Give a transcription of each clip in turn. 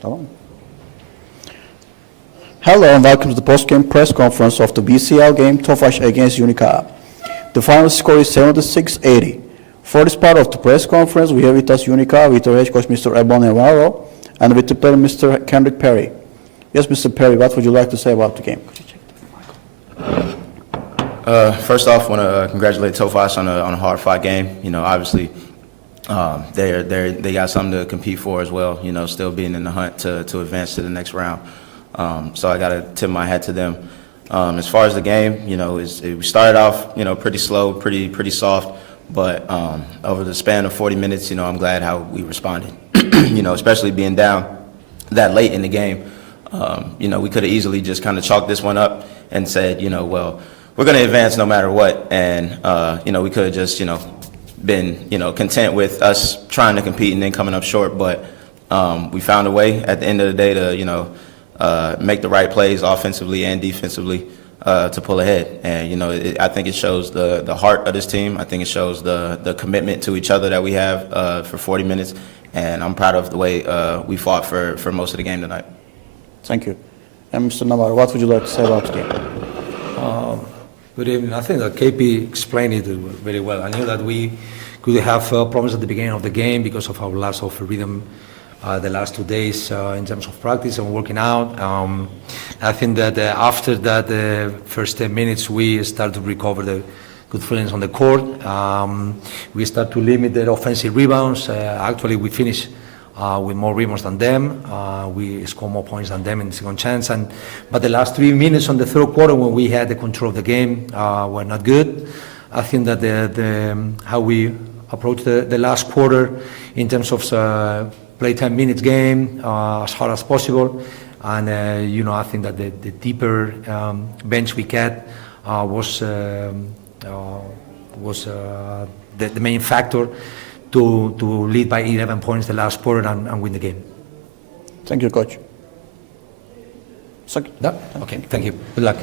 Tamam. Hello and welcome to the post-game press conference of the BCL game Tofas against Unicaja. The final score is 76-80. For this part of the press conference, we have with us Unicaja with our head coach Mr. Ebon Navarro and with the player Mr. Kendrick Perry. Yes, Mr. Perry, what would you like to say about the game? First off, I want to congratulate Tofas on a hard-fought game. You know, obviously, they got something to compete for as well. You know, still being in the hunt to advance to the next round. So I got to tip my hat to them. As far as the game, you know, we started off, you know, pretty slow, pretty soft, but over the span of 40 minutes, you know, I'm glad how we responded. You know, especially being down that late in the game. You know, we could have easily just kind of chalked this one up and said, you know, well, we're going to advance no matter what, and you know, we could have just, you know, been, you know, content with us trying to compete and then coming up short. But we found a way at the end of the day to, you know, make the right plays offensively and defensively to pull ahead. And you know, I think it shows the heart of this team. I think it shows the commitment to each other that we have for 40 minutes. And I'm proud of the way we fought for most of the game tonight. Thank you. And Mr. Navarro, what would you like to say about the game? Good evening. I think that KP explained it very well. I knew that we could have problems at the beginning of the game because of our loss of rhythm the last 2 days in terms of practice and working out. I think that after that first 10 minutes, we start to recover the good feelings on the court. We start to limit their offensive rebounds. Actually, we finished with more rebounds than them. We score more points than them in the second chance. But the last 3 minutes on the third quarter, when we had the control of the game, were not good. I think that how we approached the last quarter in terms of play 10 minutes game as hard as possible. And, you know, I think that the deeper bench we get was the main factor to lead by 11 points the last quarter and win the game. Thank you, Coach. Okay, thank you. Good luck.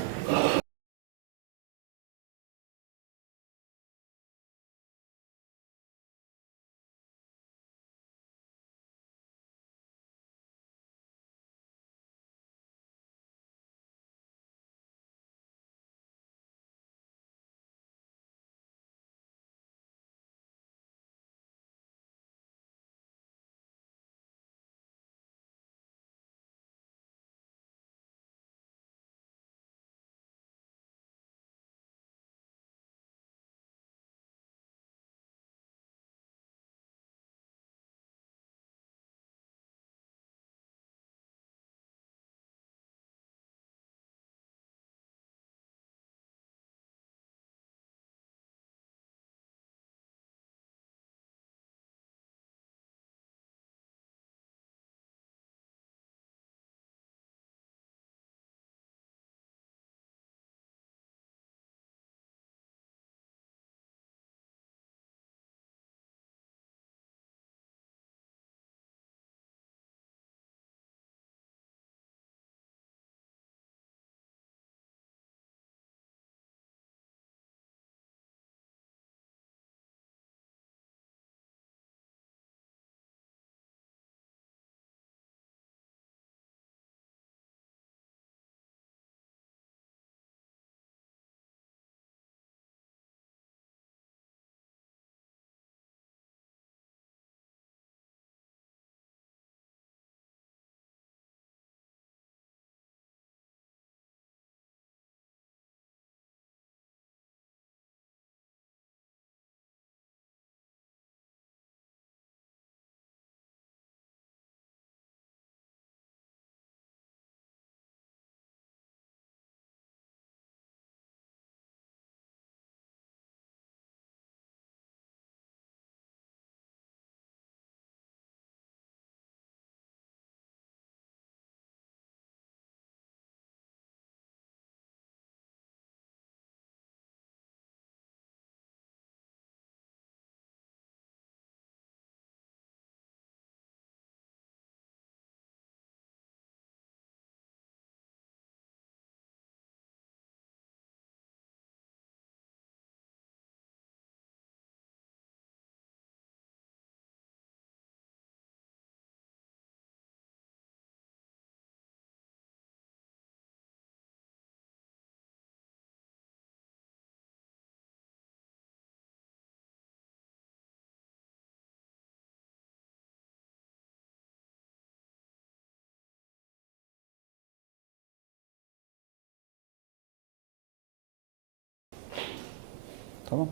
Tamam.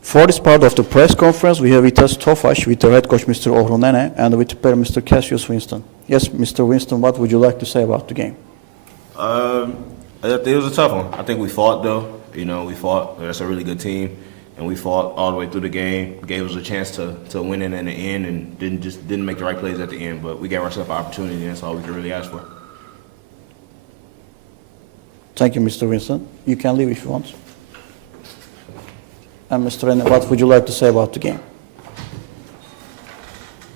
For this part of the press conference, we have with us Tofas, with the head coach Mr. Ohrunene, and with the player Mr. Cassius Winston. Yes, Mr. Winston, what would you like to say about the game? It was a tough one. I think we fought though. We fought. That's a really good team, and we fought all the way through the game. Gave us a chance to win it in the end, and didn't make the right plays at the end. But we gave ourselves an opportunity, and that's all we could really ask for. Thank you, Mr. Winston. You can leave if you want. And Mr. Rene, what would you like to say about the game?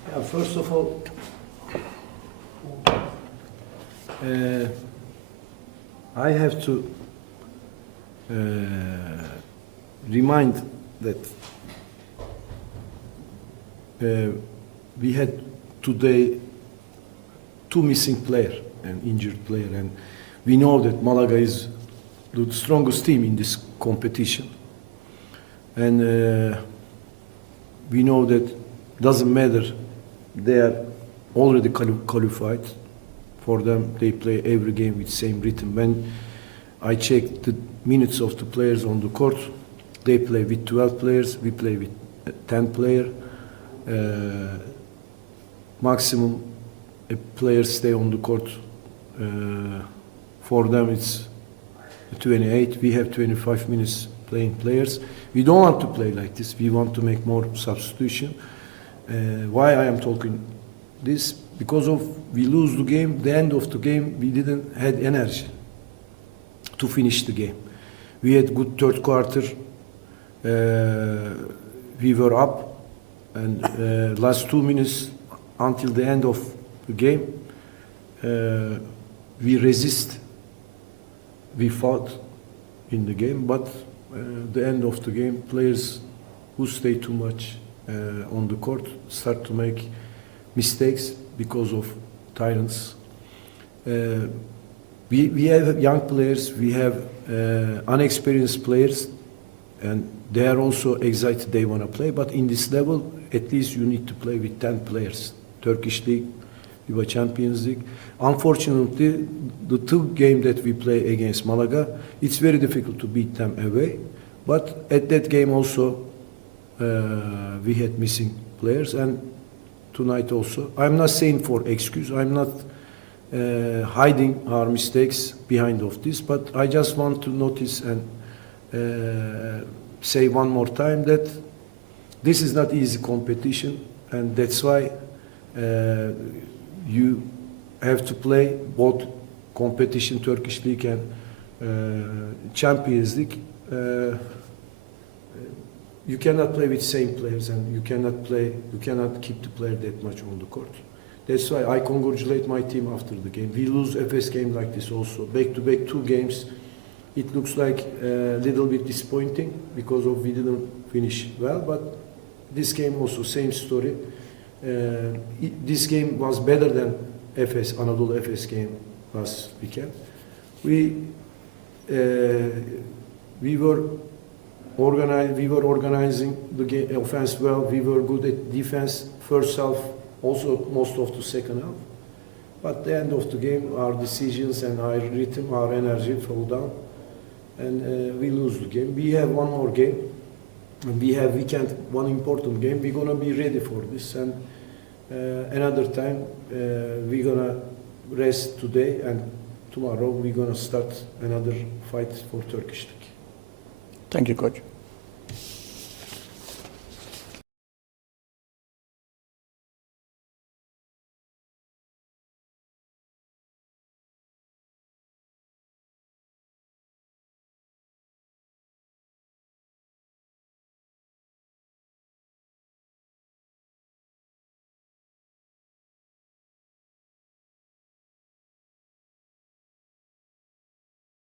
Yeah, first of all, I have to remind that we had today two missing players, an injured player, and we know that Malaga is the strongest team in this competition. And we know that doesn't matter, they are already qualified. For them, they play every game with same rhythm. When I check the minutes of the players on the court, they play with 12 players, we play with 10 players. Maximum a player stay on the court. For them it's 28, we have 25 minutes playing players. We don't want to play like this, we want to make more substitution. Why I am talking this? Because of we lose the game, the end of the game, we didn't had energy to finish the game. We had good third quarter, we were up, and last 2 minutes until the end of the game, we resist, we fought in the game, but the end of the game, players who stay too much on the court start to make mistakes because of tyrants. We have young players, we have unexperienced players, and they are also excited they want to play, but in this level, at least you need to play with 10 players. Turkish League, UEFA Champions League. Unfortunately, the two games that we play against Malaga, it's very difficult to beat them away, but at that game also, we had missing players, and tonight also. I'm not saying for excuse, I'm not hiding our mistakes behind of this, but I just want to notice and say one more time that this is not easy competition, and that's why you have to play both competition, Turkish League and Champions League. You cannot play with same players, and you cannot keep the player that much on the court. That's why I congratulate my team after the game. We lose FS game like this also, back-to-back 2 games. It looks like a little bit disappointing because of we didn't finish well, but this game also same story. This game was better than Anadolu Efes game last weekend. We were organizing the game, offense well. We were good at defense first half, also most of the second half. But at the end of the game, our decisions and our rhythm, our energy fall down, and we lose the game. We have one more game, and we have weekend one important game. We're gonna be ready for this, and another time we're gonna rest today, and tomorrow we're gonna start another fight for Turkish League. Thank you, Coach.